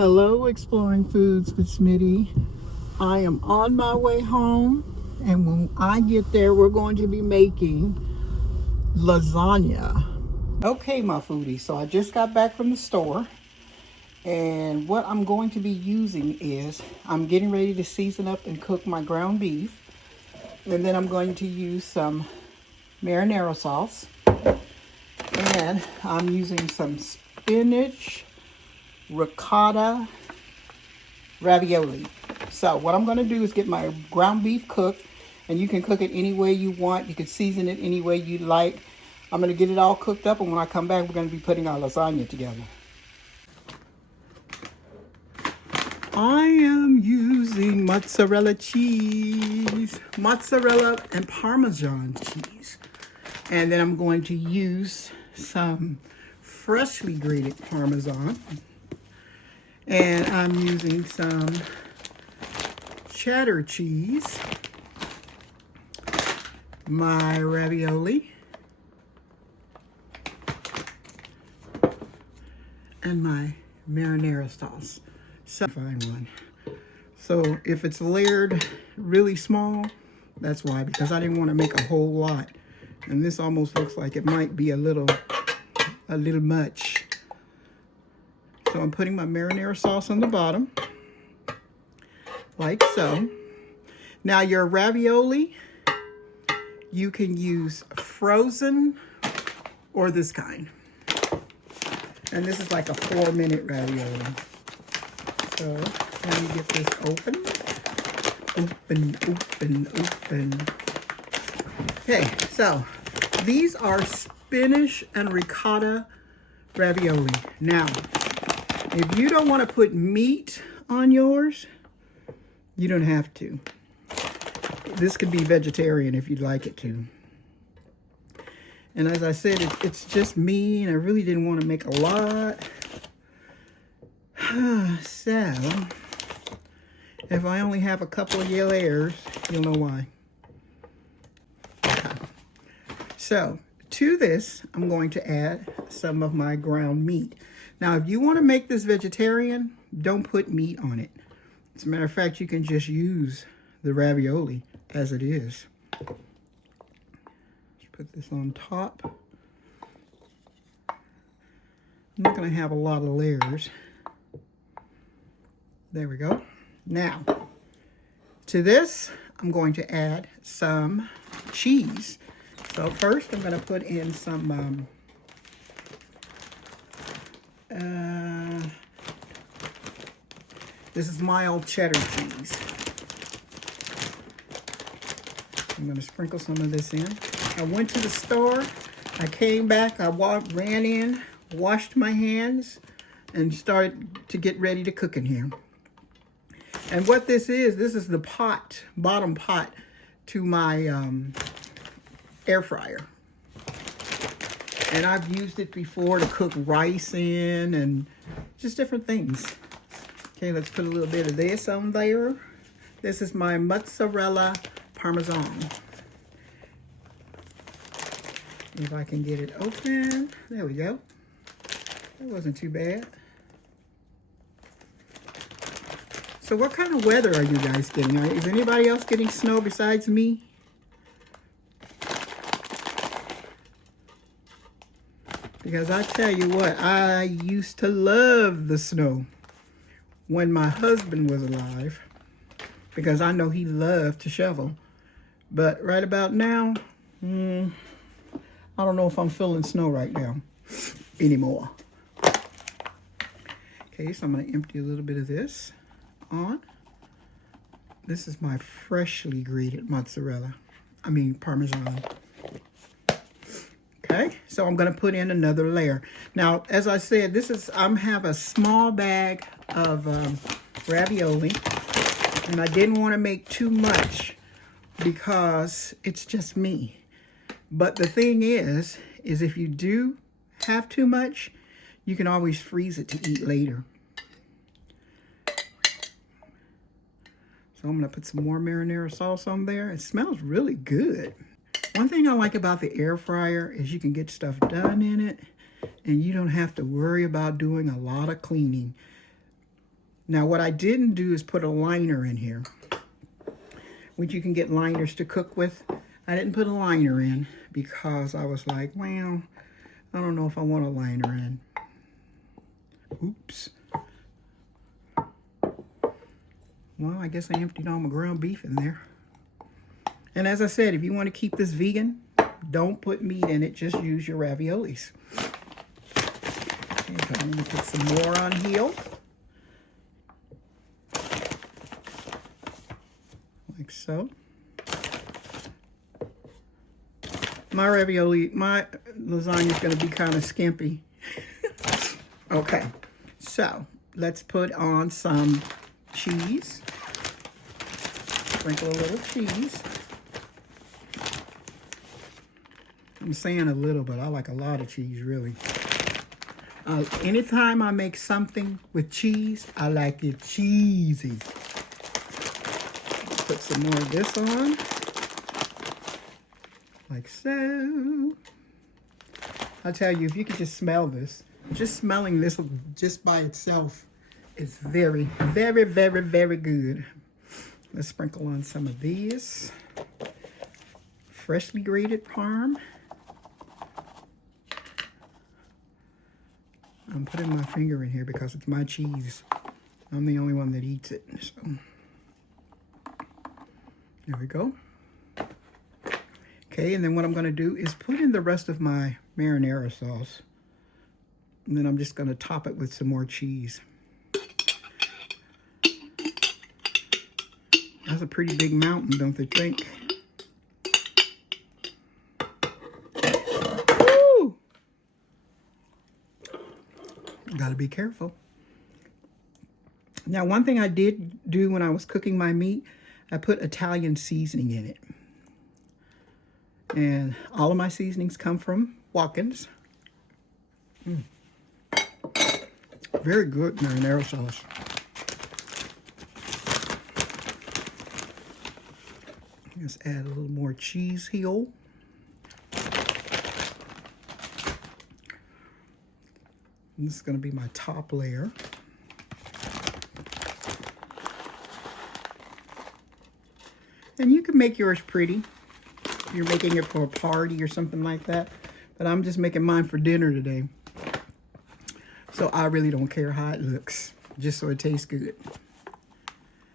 Hello, Exploring Foods with Smitty. I am on my way home, and when I get there, we're going to be making lasagna. Okay, my foodies, so I just got back from the store, and what I'm going to be using is I'm getting ready to season up and cook my ground beef, and then I'm going to use some marinara sauce, and I'm using some spinach, ricotta, ravioli. So what I'm going to do is get my ground beef cooked, and you can cook it any way you want. You can season it any way you like. I'm going to get it all cooked up, and when I come back, we're going to be putting our lasagna together. I am using mozzarella cheese, mozzarella and Parmesan cheese. And then I'm going to use some freshly grated Parmesan. And I'm using some cheddar cheese, my ravioli, and my marinara sauce. So fine one. So if it's layered really small, that's why, because I didn't want to make a whole lot. And this almost looks like it might be a little much. So I'm putting my marinara sauce on the bottom, like so. Now your ravioli, you can use frozen or this kind. And this is like a 4-minute ravioli. So let me get this open. Open. Okay, so these are spinach and ricotta ravioli. Now, if you don't want to put meat on yours, you don't have to. This could be vegetarian if you'd like it to. And as I said, it's just me, and I really didn't want to make a lot. So, if I only have a couple of layers, you'll know why. Okay. So, to this, I'm going to add some of my ground meat. Now, if you want to make this vegetarian, don't put meat on it. As a matter of fact, you can just use the ravioli as it is. Let's put this on top. I'm not going to have a lot of layers. There we go. Now, to this, I'm going to add some cheese. So first, I'm going to put in some this is mild cheddar cheese. I'm going to sprinkle some of this in. I went to the store. I came back. I ran in, washed my hands, and started to get ready to cook in here. And what this is the pot, bottom pot to my air fryer. And I've used it before to cook rice in and just different things. Okay, let's put a little bit of this on there. This is my mozzarella Parmesan. If I can get it open. There we go. That wasn't too bad. So what kind of weather are you guys getting? Is anybody else getting snow besides me? Because I tell you what, I used to love the snow when my husband was alive, because I know he loved to shovel. But right about now, I don't know if I'm feeling snow right now anymore. Okay, so I'm going to empty a little bit of this on. This is my freshly grated mozzarella. Parmesan. Okay, so I'm going to put in another layer. Now, as I said, I have a small bag of ravioli, and I didn't want to make too much because it's just me. But the thing is if you do have too much, you can always freeze it to eat later. So I'm going to put some more marinara sauce on there. It smells really good. One thing I like about the air fryer is you can get stuff done in it, and you don't have to worry about doing a lot of cleaning. Now, what I didn't do is put a liner in here, which you can get liners to cook with. I didn't put a liner in because I was like, well, I don't know if I want a liner in. Oops. Well, I guess I emptied all my ground beef in there. And as I said, if you want to keep this vegan, don't put meat in it. Just use your raviolis. Okay, but I'm going to put some more on here. Like so. My lasagna is going to be kind of skimpy. Okay, so let's put on some cheese. Sprinkle a little cheese. I'm saying a little, but I like a lot of cheese, really. Anytime I make something with cheese, I like it cheesy. Put some more of this on. Like so. I'll tell you, if you could just smell this, just smelling this just by itself is very, very, very, very good. Let's sprinkle on some of these. Freshly grated parm. I'm putting my finger in here because it's my cheese. I'm the only one that eats it. So there we go. Okay, and then what I'm going to do is put in the rest of my marinara sauce. And then I'm just going to top it with some more cheese. That's a pretty big mountain, don't they think? Woo! Gotta be careful. Now, one thing I did do when I was cooking my meat, I put Italian seasoning in it. And all of my seasonings come from Watkins. Very good marinara sauce. Let's add a little more cheese here. This is going to be my top layer. And you can make yours pretty. If you're making it for a party or something like that. But I'm just making mine for dinner today. So I really don't care how it looks, just so it tastes good.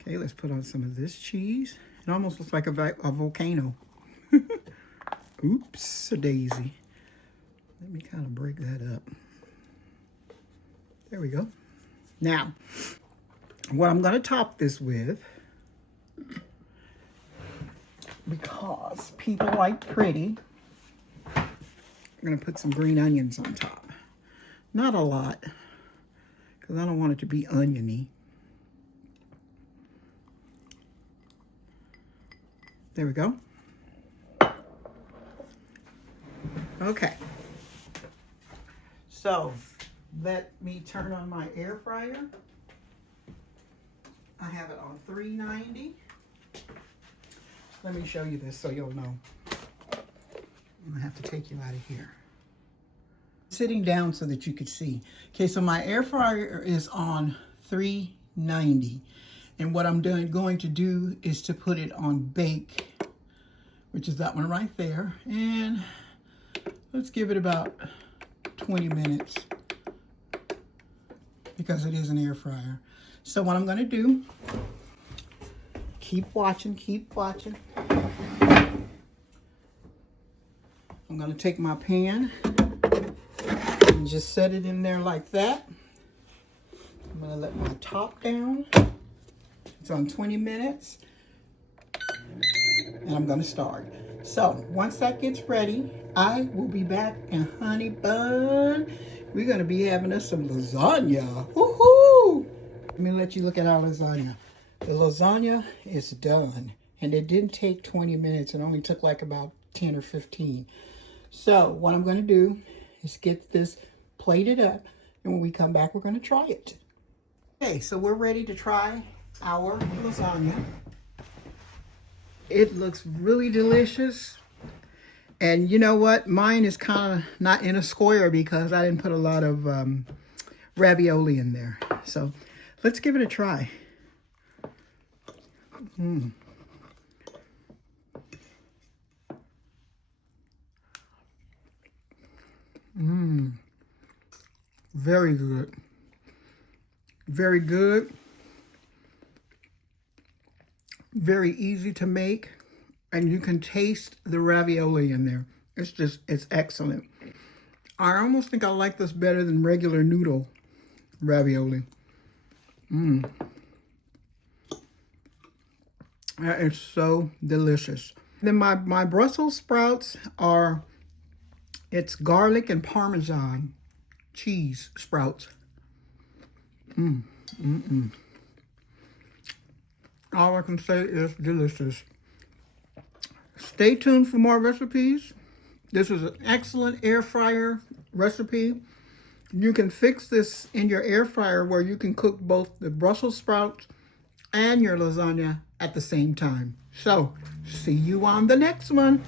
Okay, let's put on some of this cheese. It almost looks like a volcano. Oops, a daisy. Let me kind of break that up. There we go. Now, what I'm going to top this with, because people like pretty, I'm going to put some green onions on top. Not a lot, because I don't want it to be oniony. There we go. Okay. So, let me turn on my air fryer. I have it on 390. Let me show you this so you'll know. I'm going to have to take you out of here. Sitting down so that you could see. Okay, so my air fryer is on 390. And what I'm going to do is to put it on bake, which is that one right there. And let's give it about 20 minutes because it is an air fryer. So what I'm going to do, keep watching, keep watching. I'm going to take my pan and just set it in there like that. I'm going to let my top down. It's on 20 minutes. And I'm going to start. So once that gets ready, I will be back. And honey bun, we're going to be having us some lasagna. Woohoo! Let me let you look at our lasagna. The lasagna is done. And it didn't take 20 minutes. It only took like about 10 or 15. So what I'm going to do is get this plated up. And when we come back, we're going to try it. Okay, so we're ready to try our lasagna. It looks really delicious. And you know what? Mine is kind of not in a square because I didn't put a lot of ravioli in there. So let's give it a try. Very good. Very good. Very easy to make. And you can taste the ravioli in there. It's excellent. I almost think I like this better than regular noodle ravioli. That is so delicious. Then my Brussels sprouts are, it's garlic and Parmesan cheese sprouts. All I can say is delicious. Stay tuned for more recipes. This is an excellent air fryer recipe. You can fix this in your air fryer where you can cook both the Brussels sprouts and your lasagna at the same time. So, see you on the next one.